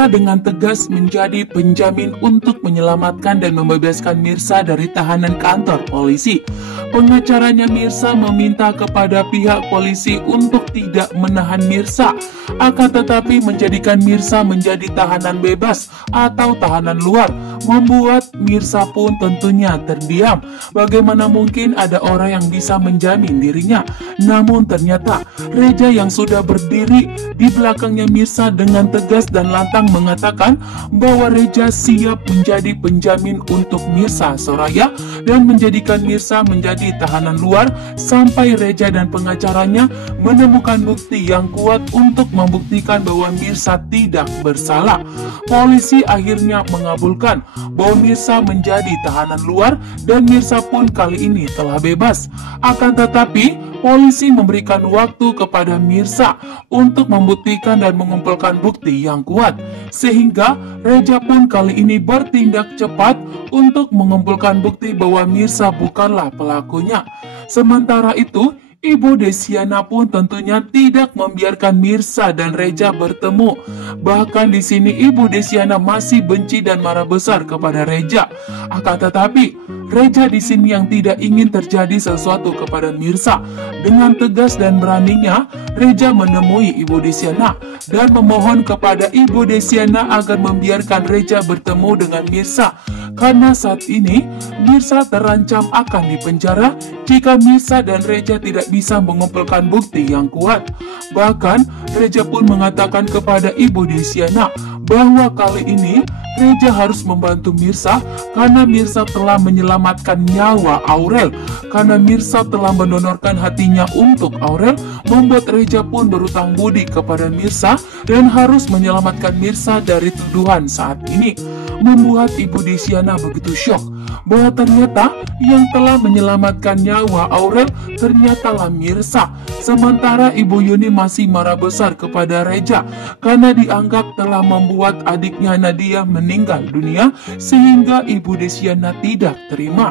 Reja dengan tegas menjadi penjamin untuk menyelamatkan dan membebaskan Mirsa dari tahanan kantor polisi. Pengacaranya Mirsa meminta kepada pihak polisi untuk tidak menahan Mirsa, akan tetapi menjadikan Mirsa menjadi tahanan bebas atau tahanan luar, membuat Mirsa pun tentunya terdiam. Bagaimana mungkin ada orang yang bisa menjamin dirinya? Namun ternyata Reja yang sudah berdiri di belakangnya Mirsa dengan tegas dan lantang mengatakan bahwa Reja siap menjadi penjamin untuk Mirsa Soraya dan menjadikan Mirsa menjadi tahanan luar sampai Reja dan pengacaranya menemukan bukti yang kuat untuk membuktikan bahwa Mirsa tidak bersalah. Polisi akhirnya mengabulkan bahwa Mirsa menjadi tahanan luar dan Mirsa pun kali ini telah bebas. Akan tetapi polisi memberikan waktu kepada Mirsa untuk membuktikan dan mengumpulkan bukti yang kuat, sehingga Reja pun kali ini bertindak cepat untuk mengumpulkan bukti bahwa Mirsa bukanlah pelakunya. Sementara itu, Ibu Desiana pun tentunya tidak membiarkan Mirsa dan Reja bertemu. Bahkan di sini Ibu Desiana masih benci dan marah besar kepada Reja. Akan tetapi Reja di sini yang tidak ingin terjadi sesuatu kepada Mirsa. Dengan tegas dan beraninya, Reja menemui Ibu Desiana dan memohon kepada Ibu Desiana agar membiarkan Reja bertemu dengan Mirsa. Karena saat ini Mirsa terancam akan dipenjara jika Mirsa dan Reja tidak bisa mengumpulkan bukti yang kuat. Bahkan Reja pun mengatakan kepada Ibu Desiana bahwa kali ini Reja harus membantu Mirsa karena Mirsa telah menyelamatkan nyawa Aurel. Karena Mirsa telah mendonorkan hatinya untuk Aurel, membuat Reja pun berutang budi kepada Mirsa dan harus menyelamatkan Mirsa dari tuduhan saat ini. Membuat Ibu Desiana begitu syok bahwa ternyata yang telah menyelamatkan nyawa Aurel ternyatalah Mirsa. Sementara Ibu Yuni masih marah besar kepada Reja karena dianggap telah membuat adiknya Nadia meninggal dunia, sehingga Ibu Desiana tidak terima.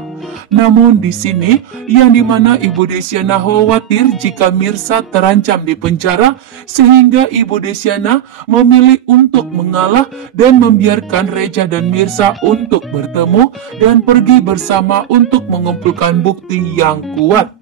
Namun di sini yang dimana Ibu Desiana khawatir jika Mirsa terancam di penjara, sehingga Ibu Desiana memilih untuk mengalah dan membiarkan Reja dan Mirsa untuk bertemu dan pergi bersama untuk mengumpulkan bukti yang kuat.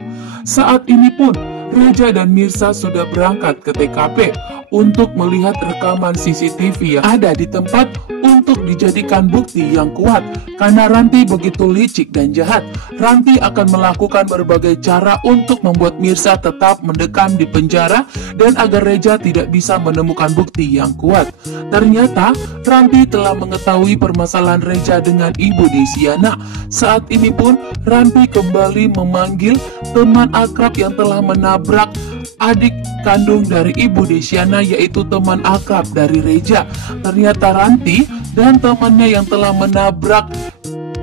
Saat ini pun Reja dan Mirsa sudah berangkat ke TKP untuk melihat rekaman CCTV yang ada di tempat untuk dijadikan bukti yang kuat. Karena Ranti begitu licik dan jahat, Ranti akan melakukan berbagai cara untuk membuat Mirsa tetap mendekam di penjara dan agar Reja tidak bisa menemukan bukti yang kuat. Ternyata Ranti telah mengetahui permasalahan Reja dengan Ibu Desiana. Saat ini pun Ranti kembali memanggil teman akrab yang telah menabrak adik kandung dari Ibu Desiana, yaitu teman akrab dari Reja. Ternyata Ranti dan temannya yang telah menabrak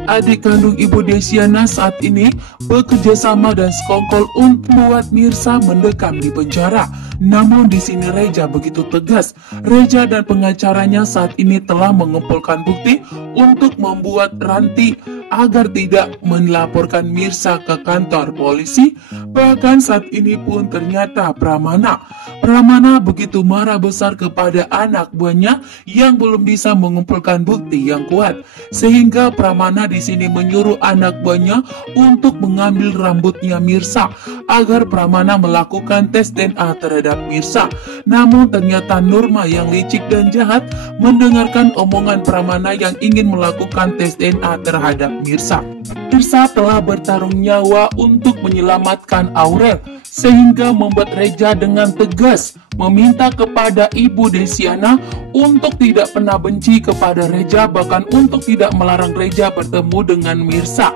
adik kandung Ibu Desiana saat ini bekerja sama dan sekongkol untuk membuat Mirsa mendekam di penjara. Namun di sini Reja begitu tegas. Reja dan pengacaranya saat ini telah mengumpulkan bukti untuk membuat Ranti agar tidak melaporkan Mirsa ke kantor polisi. Bahkan saat ini pun ternyata Pramana begitu marah besar kepada anak buahnya yang belum bisa mengumpulkan bukti yang kuat, sehingga Pramana di sini menyuruh anak buahnya untuk mengambil rambutnya Mirsa agar Pramana melakukan tes DNA terhadap Mirsa. Namun ternyata Nurma yang licik dan jahat mendengarkan omongan Pramana yang ingin melakukan tes DNA terhadap Mirsa. Mirsa telah bertarung nyawa untuk menyelamatkan Aurel, sehingga membuat Reja dengan tegas meminta kepada Ibu Desiana untuk tidak pernah benci kepada Reja, bahkan untuk tidak melarang Reja bertemu dengan Mirsa.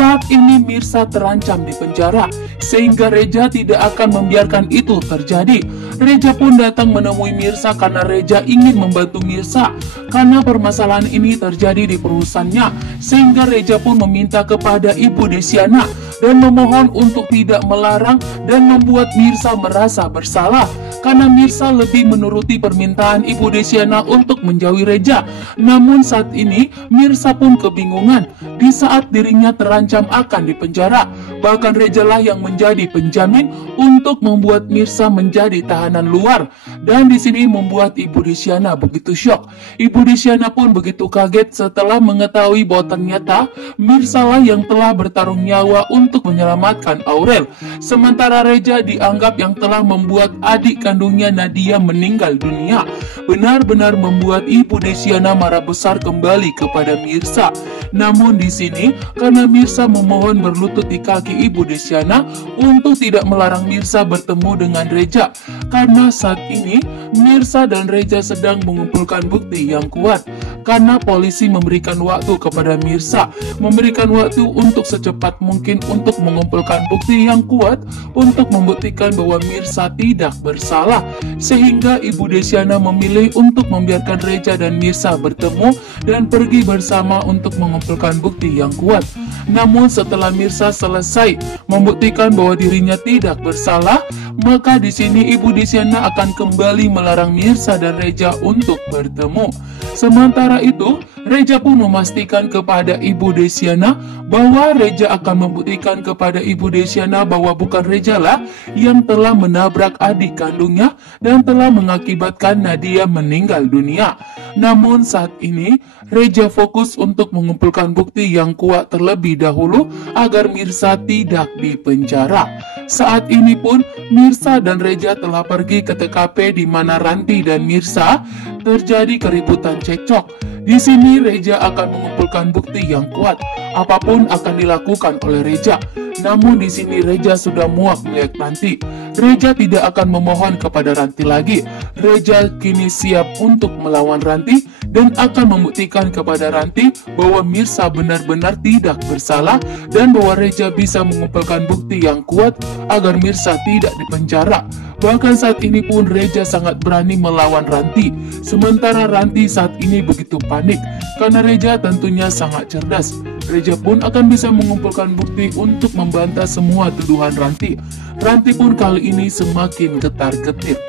Saat ini Mirsa terancam di penjara, sehingga Reja tidak akan membiarkan itu terjadi. Reja pun datang menemui Mirsa karena Reja ingin membantu Mirsa karena permasalahan ini terjadi di perusahaannya, sehingga Reja pun meminta kepada Ibu Desiana dan memohon untuk tidak melarang dan membuat Mirsa merasa bersalah karena Mirsa lebih menuruti permintaan Ibu Desiana untuk menjauhi Reja. Namun saat ini Mirsa pun kebingungan di saat dirinya terancam akan dipenjara. Bahkan Reja lah yang menjadi penjamin untuk membuat Mirsa menjadi tahanan luar. Dan di sini membuat Ibu Desyana begitu syok. Ibu Desyana pun begitu kaget setelah mengetahui bahwa ternyata Mirsa lah yang telah bertaruh nyawa untuk menyelamatkan Aurel. Sementara Reja dianggap yang telah membuat adik kandungnya Nadia meninggal dunia. Benar-benar membuat Ibu Desyana marah besar kembali kepada Mirsa. Namun di sini karena Mirsa memohon berlutut di kaki Ibu Desyana untuk tidak melarang Mirsa bertemu dengan Reja. Karena saat ini Mirsa dan Reja sedang mengumpulkan bukti yang kuat. Karena polisi memberikan waktu kepada Mirsa, memberikan waktu untuk secepat mungkin untuk mengumpulkan bukti yang kuat untuk membuktikan bahwa Mirsa tidak bersalah. Sehingga Ibu Desyana memilih untuk membiarkan Reja dan Mirsa bertemu dan pergi bersama untuk mengumpulkan bukti yang kuat. Namun setelah Mirsa selesai membuktikan bahwa dirinya tidak bersalah, maka di sini Ibu Desyana akan kembali melarang Mirsa dan Reja untuk bertemu. Sementara itu, Reja pun memastikan kepada Ibu Desyana bahwa Reja akan membuktikan kepada Ibu Desyana bahwa bukan Reja lah yang telah menabrak adik kandungnya dan telah mengakibatkan Nadia meninggal dunia. Namun saat ini, Reja fokus untuk mengumpulkan bukti yang kuat terlebih dahulu agar Mirsa tidak dipenjara. Saat ini pun Mirsa dan Reja telah pergi ke TKP di mana Ranti dan Mirsa terjadi keributan cekcok. Di sini Reja akan mengumpulkan bukti yang kuat. Apapun akan dilakukan oleh Reja. Namun di sini Reja sudah muak melihat Ranti. Reja tidak akan memohon kepada Ranti lagi. Reja kini siap untuk melawan Ranti dan akan membuktikan kepada Ranti bahwa Mirsa benar-benar tidak bersalah dan bahwa Reja bisa mengumpulkan bukti yang kuat agar Mirsa tidak dipenjara. Bahkan saat ini pun Reja sangat berani melawan Ranti. Sementara Ranti saat ini begitu panik karena Reja tentunya sangat cerdas. Reja pun akan bisa mengumpulkan bukti untuk membantah semua tuduhan Ranti. Ranti pun kali ini semakin getar-getir.